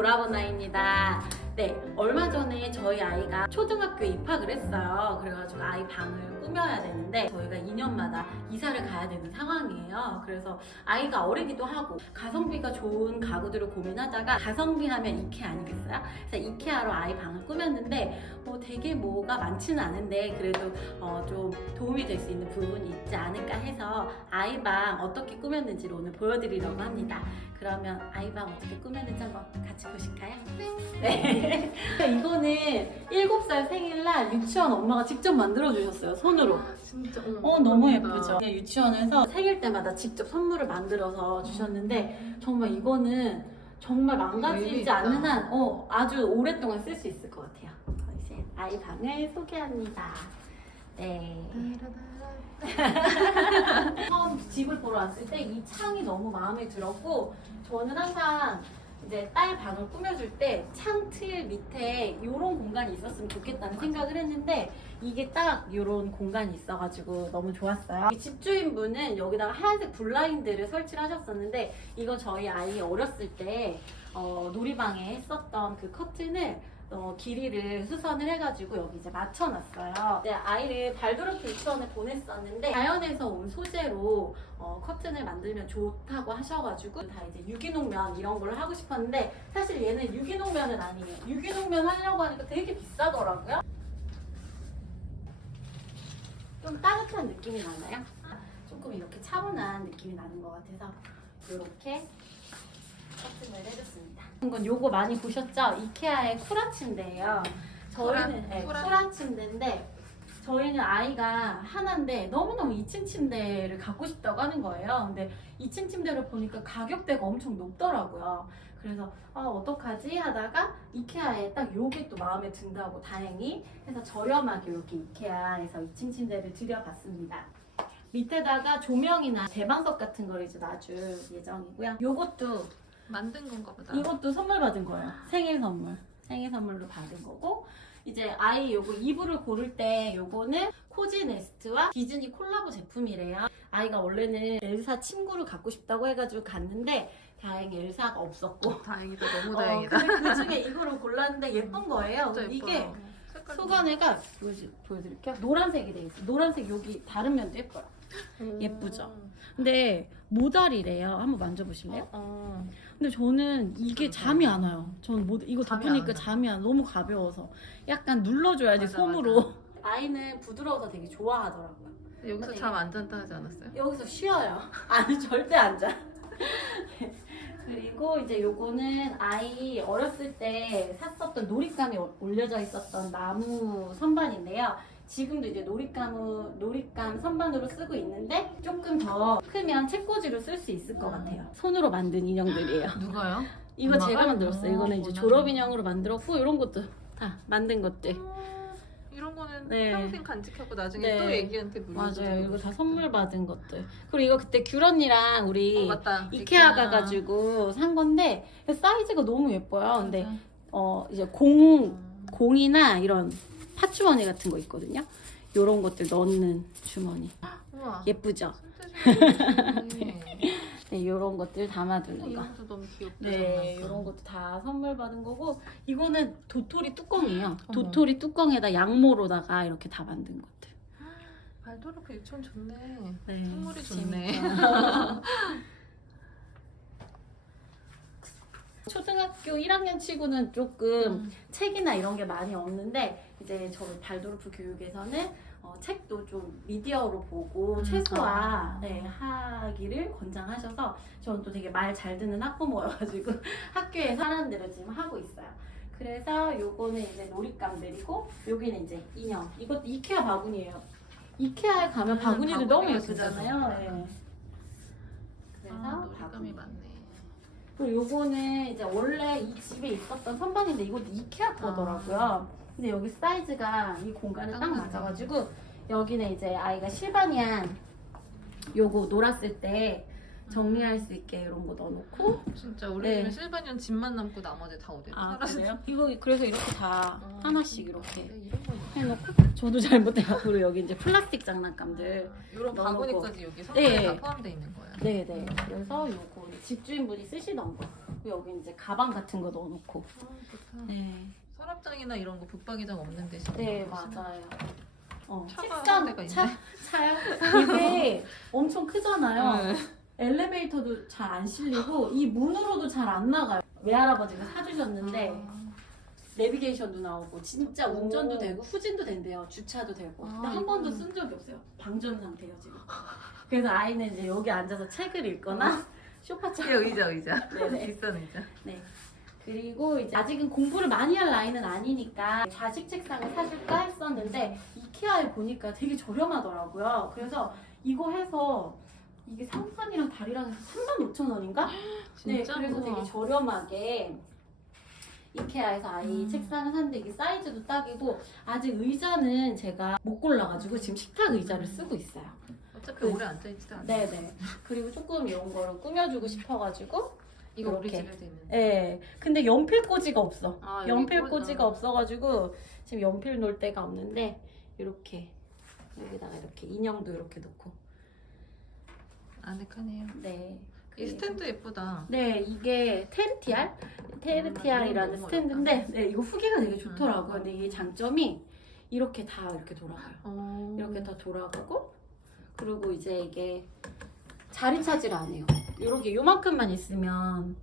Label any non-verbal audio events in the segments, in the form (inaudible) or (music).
보라보나입니다. 네, 얼마 전에 저희 아이가 초등학교에 입학을 했어요. 그래가지고 아이 방을 꾸며야 되는데 저희가 2년마다 이사를 가야 되는 상황이에요. 그래서 아이가 어리기도 하고 가성비가 좋은 가구들을 고민하다가 가성비 하면 이케 아니겠어요? 그래서 이케아로 아이 방을 꾸몄는데 뭐 되게 뭐가 많지는 않은데 그래도 어, 좀 도움이 될 수 있는 부분이 있지 않을까 해서 아이 방 어떻게 꾸몄는지를 오늘 보여드리려고 합니다. 그러면 아이 방 어떻게 꾸몄는지 한번 같이 보실까요? 네. 이거는 7살 생일날 유치원 엄마가 직접 만들어주셨어요, 손으로. 진짜 어, 너무 예쁘죠? 네, 유치원에서 생일 때마다 직접 선물을 만들어서 주셨는데, 정말 이거는 정말 망가지지 의미 있다. 않는 한, 어, 아주 오랫동안 쓸 수 있을 것 같아요. 어, 이제 아이 방을 소개합니다. 네. (laughs) 처음 집을 보러 왔을 때 이 창이 너무 마음에 들었고 저는 항상 이제 딸 방을 꾸며줄 때 창틀 밑에 이런 공간이 있었으면 좋겠다는 생각을 했는데 이게 딱 이런 공간이 있어가지고 너무 좋았어요. 이 집주인분은 여기다가 하얀색 블라인드를 설치를 하셨었는데 이건 저희 아이 어렸을 때 어, 놀이방에 했었던 그 커튼을 어, 길이를 수선을 해가지고 여기 이제 맞춰놨어요. 이제 아이를 발도르프 유치원에 보냈었는데 자연에서 온 소재로 어, 커튼을 만들면 좋다고 하셔가지고 다 이제 유기농면 이런 걸 하고 싶었는데 사실 얘는 유기농면은 아니에요. 유기농면 하려고 하니까 되게 비싸더라고요. 좀 따뜻한 느낌이 나나요? 조금 이렇게 차분한 느낌이 나는 것 같아서 이렇게 커튼을 해줬습니다. 이건 요거 많이 보셨죠? 이케아의 쿠라 침대예요. 저희는 쿠라? 네, 쿠라? 쿠라 침대인데 저희는 아이가 하나인데 너무너무 2층 침대를 갖고 싶다고 하는 거예요. 근데 2층 침대를 보니까 가격대가 엄청 높더라고요. 그래서 아 어떡하지 하다가 이케아에 딱 요게 또 마음에 든다고 다행히 해서 저렴하게 이렇게 이케아에서 2층 침대를 들여봤습니다. 밑에다가 조명이나 대방석 같은 걸 이제 놔줄 예정이고요. 요것도 만든 건가 보다. 이것도 선물 받은 거예요. 생일 선물. 생일 선물로 받은 거고 이제 아이 요거 이불을 고를 때 요거는 코지 네스트와 디즈니 콜라보 제품이래요. 아이가 원래는 엘사 침구를 갖고 싶다고 해가지고 갔는데 다행히 엘사가 없었고 다행이다. 너무 어, 다행이다. 근데 그 중에 이거를 골랐는데 예쁜 거예요. 진짜 이게 예뻐요. 색깔 수건에가 보여드- 보여드릴게요. 노란색이 돼 있어. 노란색 여기 다른 면도 예뻐요. 음. 예쁘죠? 근데 모달이래요. 한번 만져보실래요? 어. 근데 저는 이게 잠이 안 와요. 저는 뭐 이거 잠이 덮으니까. 잠이 안 너무 가벼워서 약간 눌러줘야지 맞아, 솜으로. 아이는 부드러워서 되게 좋아하더라고요. 여기서 잠 안 잔다 하지 않았어요? 여기서 쉬어요. (laughs) 아니 절대 안 자. (laughs) 그리고 이제 요거는 아이 어렸을 때 샀었던 놀잇감이 올- 올려져 있었던 나무 선반인데요. 지금도 이제 놀잇감을 놀잇감 선반으로 쓰고 있는데 조금 더 크면 책꽂이로 쓸 수 있을 것 같아요. 손으로 만든 인형들이에요. (gasps) 누가요? 이거 엄마가? 제가 만들었어요. 이거는 이제 어, 졸업 인형으로 만들었고 이런 것도 다 만든 것들. 이런 거는 네. 평생 간직하고 나중에 네. 또 애기한테 물려주고. 맞아요. 이거 다 선물 받은 것들. 그리고 이거 그때 귤 언니랑 우리 어, 맞다. 이케아 가가지고 산 건데 사이즈가 너무 예뻐요. 근데 맞아. 어 이제 공 음. 공이나 이런 파츠원이 같은 거 있거든요. 요런 것들 넣는 주머니 우와. 예쁘죠? (laughs) 네, 요런 것들 담아두는 거. 이런 것도 너무 귀엽다. 네, 이런 것도 다 선물 받은 거고 이거는 도토리 뚜껑이에요. 어머. 도토리 뚜껑에다 양모로다가 이렇게 다 만든 것들. 발도르프 유치원 좋네. 네, 선물이 좋네. (laughs) 초등학교 1학년 치고는 조금 음. 책이나 이런 게 많이 없는데 이제 저희 발도르프 교육에서는 어, 책도 좀 미디어로 보고 음. 최소화 아. 네, 하기를 권장하셔서 저는 또 되게 말 잘 듣는 학부모여가지고 학교에 사는 대로 지금 하고 있어요. 그래서 요거는 이제 놀잇감들이고 여기는 이제 인형. 이것도 이케아 바구니예요. 이케아에 가면 음, 바구니들 너무 바구니가 진짜 예쁘잖아요. 좋다. 네. 그래서 아, 바구니. 놀이감이 많네. 그리고 요거는 이제 원래 이 집에 있었던 선반인데 이것도 이케아 거더라고요. 근데 여기 사이즈가 이 공간에 딱. 맞아가지고 여기는 이제 아이가 실바니안 요거 놀았을 때 정리할 수 있게 이런 거 넣어놓고 진짜 우리 네. 집에 실바니언 집만 남고 나머지 다 어디 아. 그래요? 이거 그래서 이렇게 다 아, 하나씩 이렇게 네, 이런 거 해놓고 저도 잘 못해갖고 여기 이제 플라스틱 장난감들 이런 넣어놓고. 바구니까지 여기 성분에 네. 다 포함되어 있는 거야. 네네 그래서 요거 집주인분이 쓰시던 거 여기 이제 가방 같은 거 넣어놓고 아, 좋다. 네, 서랍장이나 이런 거 붙박이장 없는 대신 네 맞아요 어, 차가 책상 한 대가 차, 있네. 차요? (laughs) 이게 엄청 크잖아요 네. 엘리베이터도 잘 안 실리고 이 문으로도 잘 안 나가요 외할아버지가 사주셨는데 아. 내비게이션도 나오고 진짜 오. 운전도 되고 후진도 된대요 주차도 되고 아, 근데 한 번도 이거는- 쓴 적이 없어요 방전 상태예요 지금 그래서 아이는 이제 여기 앉아서 책을 읽거나 쇼파책 이게 의자 의자. 네네. 비싼 의자. 네. 그리고 이제 아직은 공부를 많이 할 나이는 아니니까 좌식 책상을 사줄까 했었는데 이케아에 보니까 되게 저렴하더라고요. 그래서 이거 해서 이게 상판이랑 다리랑 해서 35,000원인가? (gasps) 네, 진짜 그래서 우와. 되게 저렴하게 이케아에서 아이 음. 책상을 샀는데 이게 사이즈도 딱이고 아직 의자는 제가 못 골라가지고 지금 식탁 의자를 쓰고 있어요. 어차피 그- 오래 앉아 있지도 않아. 네네. 그리고 조금 이런 거를 꾸며주고 싶어가지고 이거 우리 이렇게. 집에도 있는데. 예. 근데 연필 꽂이가 없어. 아, 여기 연필 꽂- 꽂이가 아. 없어가지고 지금 연필 놓을 데가 없는데 이렇게 여기다가 이렇게 인형도 이렇게 놓고 아늑하네요. 네. 이 스탠드 예쁘다. 네 이게 테르티알 테르티알이라는 너무 스탠드인데 네 이거 후기가 되게 좋더라고요. 근데 이게 장점이 이렇게 다 이렇게 돌아가요. 어. 이렇게 다 돌아가고 그리고 이제 이게 자리 차지를 안 해요. 이렇게 요만큼만 있으면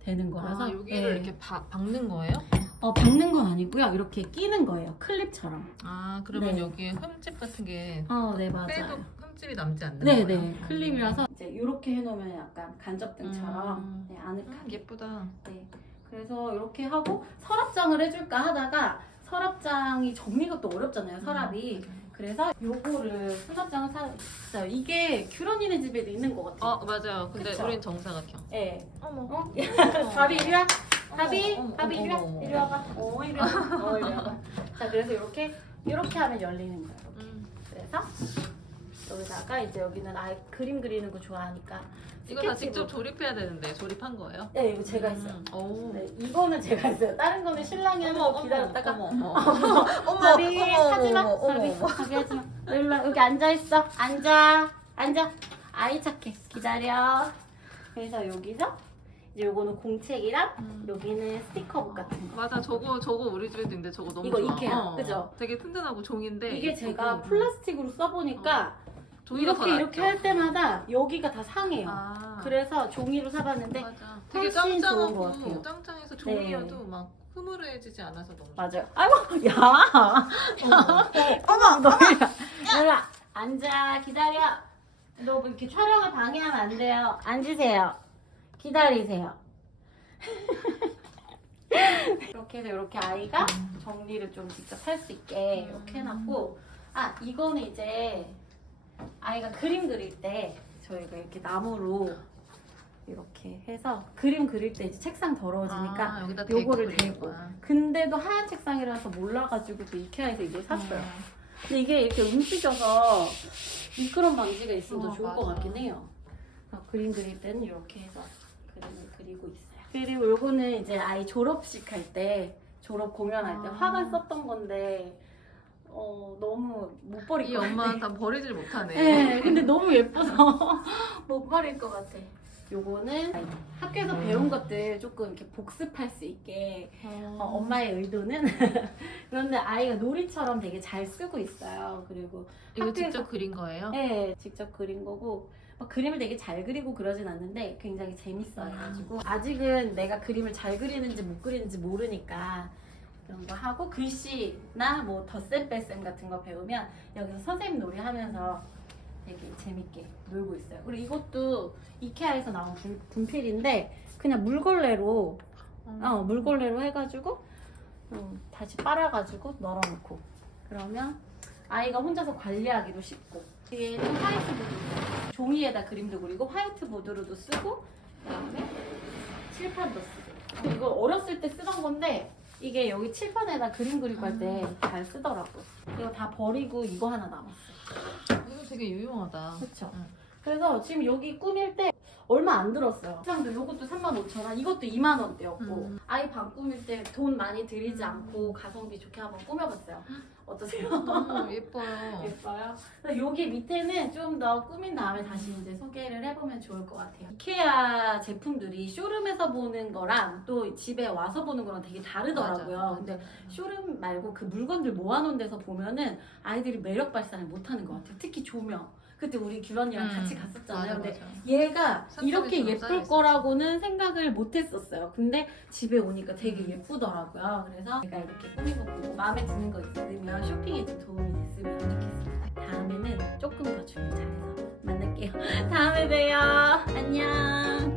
되는 거라서 아, 여기를 네. 이렇게 박, 박는 거예요? 어, 박는 건 아니고요. 이렇게 끼는 거예요. 클립처럼. 아 그러면 네. 여기에 흠집 같은 게 어, 네, 맞아요. 빼도 흠집이 남지 않는 네, 거예요? 네. 클립이라서 이제 이렇게 해놓으면 약간 간접등처럼 음. 네, 음, 아늑하게. 예쁘다. 네. 그래서 이렇게 하고 서랍장을 해줄까 하다가 서랍장이 정리가 또 어렵잖아요. 서랍이. 그래서 요거를 서랍장을 샀어요. 이게 큐런이네 집에도 있는 것 같아요. 어 맞아요. 근데 그쵸? 우린 정사각형. 네. 어머. 어? 바비 이리 와. 바비, 어머, 바비 이리 와. 어머, 어머. 이리 와봐. 어, 이리 와봐. 어, 이리 와봐. (laughs) 자, 그래서 이렇게 이렇게 하면 열리는 거예요. 이렇게. 음. 그래서 여기다가 이제 여기는 아예 그림 그리는 거 좋아하니까 이거 다 스케치북. 직접 조립해야 되는데 조립한 거예요? 네 이거 제가 했어요. 음. 오. 네 이거는 제가 했어요. 다른 거는 신랑이 하는 거 기다렸다가 어머 어머 (laughs) 어머 어머, 하지마 어머, 바비 어머. 바비 하지마 일로 와. 여기 앉아 있어 앉아 앉아 아이 착해 기다려. 그래서 여기서 이제 요거는 공책이랑 음. 여기는 스티커북 같은 거. 맞아 저거 저거 우리 집에도 있는데 저거 너무 이거 좋아. 이케아, 그죠? 되게 튼튼하고 종인데 이게 예쁘고. 제가 플라스틱으로 써보니까 이렇게 더 이렇게 낫죠? 할 때마다 여기가 다 상해요. 아. 그래서 종이로 사봤는데 맞아. 되게 훨씬 좋은 것 짱짱하고 같아요. 짱짱해서 종이여도 막 흐물해지지 않아서 너무 좋아. 맞아요. 아이고, 야! (laughs) 어머, 너 일로 와. 앉아, 기다려. 너뭐 이렇게 촬영을 방해하면 안 돼요. 앉으세요. 기다리세요. (laughs) 이렇게 해서 이렇게 아이가 정리를 좀 직접 할 수 있게 이렇게 해놨고, 아, 이거는 이제 아이가 그림 그릴 때 저희가 이렇게 나무로 이렇게 해서 그림 그릴 때 이제 책상 더러워지니까 아, 여기다 요거를 대고 대고. 근데도 하얀 책상이라서 몰라가지고 그 이케아에서 이걸 샀어요. 음. 근데 이게 이렇게 움직여서 미끄럼 방지가 있으면 더 어, 좋을 것 맞아. 같긴 해요. 그래서 그림 그릴 때는 이렇게 해서 그림을 그리고 있어요. 그리고 요거는 이제 아이 졸업식 할 때, 졸업 공연할 때 아. 화관 썼던 건데, 어, 너무 못 버릴 이것 같아. 엄마는 다 버리질 못하네. 네, 근데 너무 예뻐서 (laughs) 못 버릴 것 같아. 요거는 학교에서 배운 것들 조금 이렇게 복습할 수 있게 어, 엄마의 의도는 (laughs) 그런데 아이가 놀이처럼 되게 잘 쓰고 있어요. 그리고 이거 직접 그린 거예요? 네, 직접 그린 거고 막 그림을 되게 잘 그리고 그러진 않는데 굉장히 재밌어요. 가지고 아직은 내가 그림을 잘 그리는지 못 그리는지 모르니까 그런 거 하고 글씨나 뭐 덧셈 뺄셈 같은 거 배우면 여기서 선생님 놀이 하면서 되게 재밌게 놀고 있어요. 그리고 이것도 이케아에서 나온 분, 분필인데 그냥 물걸레로 어, 물걸레로 해가지고 음, 다시 빨아가지고 널어놓고. 그러면 아이가 혼자서 관리하기도 쉽고. 뒤에는 화이트보드 종이에다 그림도 그리고 화이트보드로도 쓰고 그다음에 칠판도 쓰고. 이거 어렸을 때 쓰던 건데 이게 여기 칠판에다 그림 그리고 할 때 잘 쓰더라고 이거 다 버리고 이거 하나 남았어 이거 되게 유용하다. 그렇죠 응. 그래서 지금 여기 꾸밀 때 얼마 안 들었어요. 시장도 이것도 35,000원, 이것도 2만 원대였고 음. 아이 방 꾸밀 때 돈 많이 들이지 않고 가성비 좋게 한번 꾸며봤어요. 어떠세요? 너무 예뻐요. (laughs) 예뻐요. 그래서 여기 밑에는 좀 더 꾸민 다음에 다시 이제 소개를 해보면 좋을 것 같아요. 이케아 제품들이 쇼룸에서 보는 거랑 또 집에 와서 보는 거랑 되게 다르더라고요. 맞아, 근데 맞아. 쇼룸 말고 그 물건들 모아놓은 데서 보면은 아이들이 매력 발산을 못하는 것 같아요. 특히 조명. 그때 우리 규런이랑 음, 같이 갔었잖아요. 맞아, 근데 맞아. 얘가 이렇게 좀 예쁠. 거라고는 생각을 못 했었어요. 근데 집에 오니까 되게 예쁘더라고요. 그래서 제가 이렇게 꾸민 거 보고 마음에 드는 거 있으면 쇼핑에 좀 도움이 됐으면 좋겠습니다. 다음에는 조금 더 준비 잘해서 만날게요. (laughs) 다음에 봬요. 안녕.